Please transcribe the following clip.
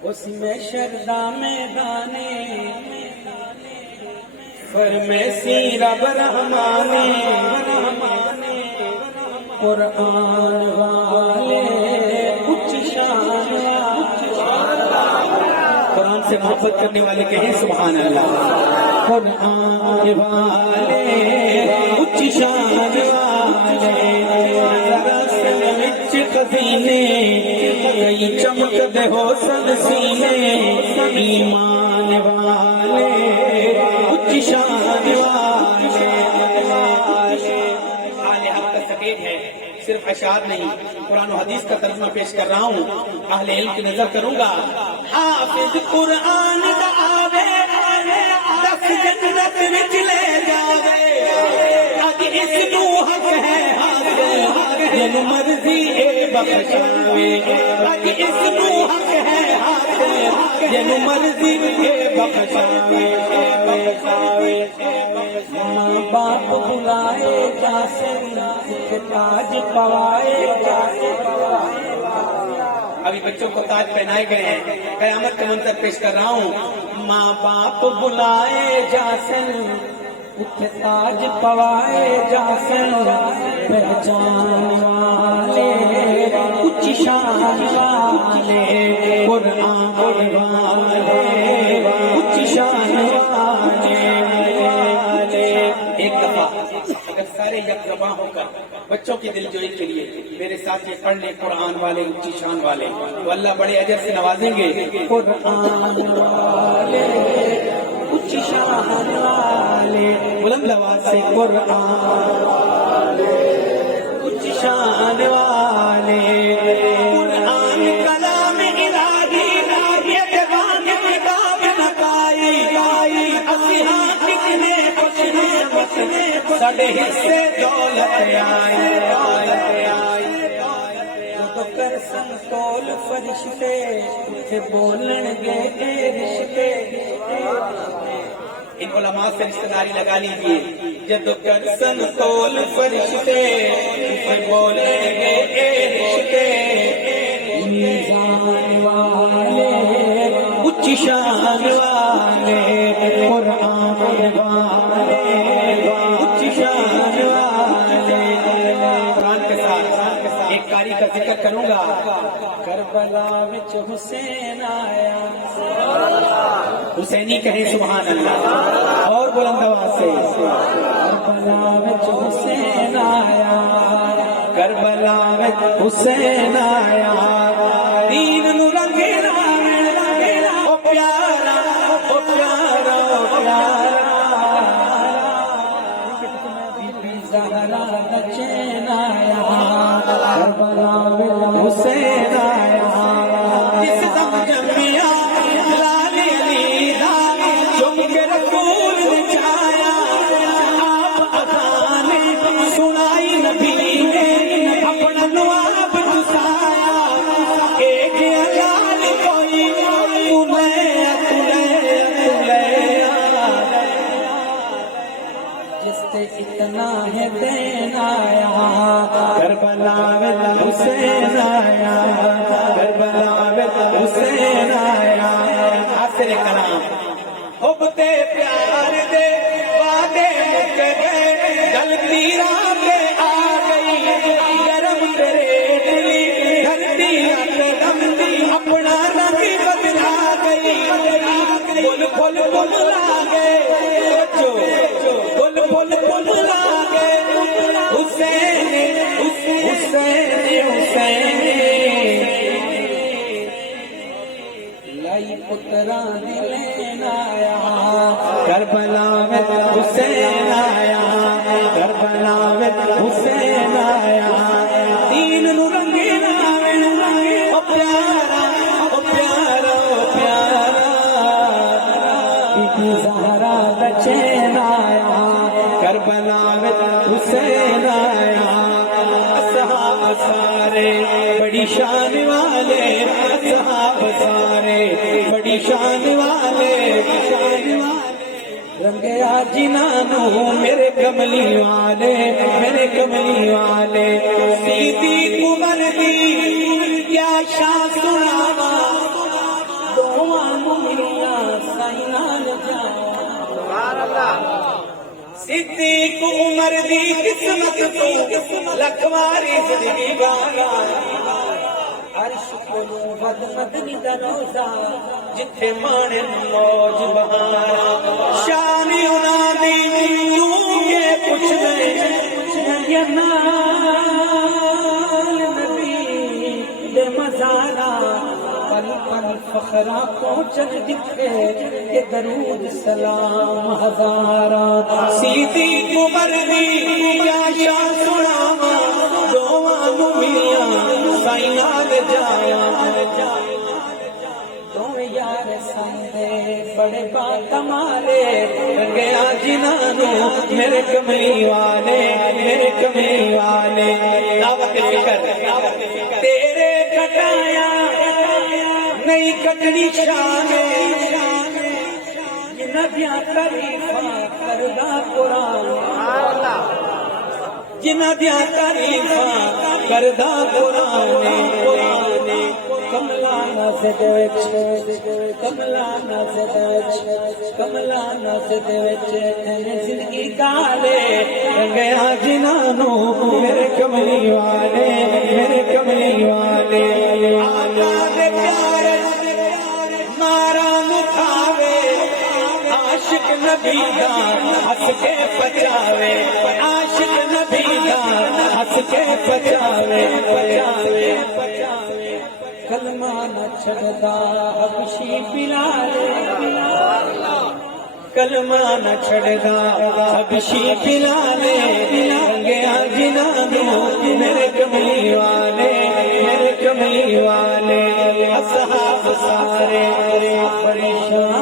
اس میں شردا میں گانے فرمیسی رب رحمانے قرآن والے کچھ شان قرآن سے محبت کرنے والے کہیں سبحان اللہ قرآن والے کچھ شان والے خزینے کئی چمک دے ہو سن سینے ایمان والے کچھ شان والے آلِ حق کا سکیت ہے صرف اشعار نہیں قرآن و حدیث کا ترجمہ پیش کر رہا ہوں اہل علم کی نظر کروں گا حافظ قرآن دا آوے دس جنت وچ لے جاوے اج اس نو حق ہے جن مرضی اے بخشاوے اج اس نو حق ہے جن مرضی اے بخشاوے ماں باپ بلائے جاسن تاج پوائے ابھی بچوں کو تاج پہنائے گئے ہیں قیامت کا منظر پیش کر رہا ہوں ماں باپ بلائے جاسن تاج پوائے جاسن پہچان والے کچھ شان والے قرآن والے کچھ شان والے ایک دفعہ اگر سارے یک زباں ہو کر بچوں کی دل جوئی کے لیے میرے ساتھ یہ پڑھ لیں قرآن والے اونچی شان والے تو اللہ بڑے اجر سے نوازیں گے قرآن والے اونچی شان والے بلند آواز سے قرآن والے اونچی شان والے قرآن کلام الہی یہ جوان کتاب نکائی ساڑے حصے دولت آئے تو کر سنتول فرشتے تھے بولن گے رشتے ان علماء سے رشتہ داری لگا لیجیے جد کر سنتول فرشتے تھے بولن گے رشتے میزان والے اچ شان والے قرآن والے قرآن کے ساتھ ایک قاری کا ذکر کروں گا کربلا وچ حسین آیا حسینی کہیں سبحان اللہ اور بلند آواز سے کربلا وچ حسین آیا کربلا وچ حسین آیا دین نو رنگے او پیارا او پیارا او پیارا زہرا نچین آیا کربلا حسین آیا جس دم جمیا لال علی دا چم کے رسول نچایا آپ اذان سنائی نبی نے اپنا نواب دسایا ایک اجال کوئی جس تے اتنا ہے دین آیا کربلا حسین آیا کربلا حسین آیا آخر کلام حب تے پیار دے وعدے مک گئے غلطی راہ پہ آ گئی گرم تیرے دلی دھرتی اکرم اپنا رنگ بدلا گئی بول بول بول لاگے بول بول بول لاگے حسین حسین حسین لائی پترا دلین آیا کربلا میں حسین آیا کربلا میں حسین آیا دین نو رنگین آوے او پیارا او پیارا او پیارا زہرا بچین آیا کربلا میں حسین آیا اصحاب سارے بڑی شان والے اصحاب سارے بڑی شان والے رنگیا جنانو میرے کملی والے میرے کملی والے سیدھی عمر دی کیا شان سناوا صدیق عمر دی قسمت تو لکھواری زندگی گانا عرش کولو ود مدنی دا روزہ جتھے مانے موج بہارا شان انہاں دی تو کے کچھ نہیں یا نال نبی دے مزارا پل پل فخرا پہنچن دکھے یہ درود سلام ہزارا صدیق عمر دی یا شان سناوا دوواں نوں میاں سائیں نال جایا تم یار سندے بڑے باکمالے رنگیا جنانو میرے کملی والے میرے کملی والے دعوت فکر تیرے کٹایا نہیں کٹنی شان جنہاں تعریفاں کردا قرآن جنہاں دیاں تعریفاں کردا قرآن کملا نازد وچ کملا نازد وچ کملا نازد وچ زندگی کالے رنگیا جنانو میرے کملی والے میرے کملی والے آقا دے پیارے مارا مکھاوے عاشق نبی دا ہس کے پچاوے عاشق نبی دا ہس کے پچاوے پچاوے پچاوے کلمہ نہ چھڑدا حبشی بلال کلمہ نہ چھڑدا حبشی بلال رنگیا جنانو میرے کملی والے میرے کملی والے اصحاب سارے پریشان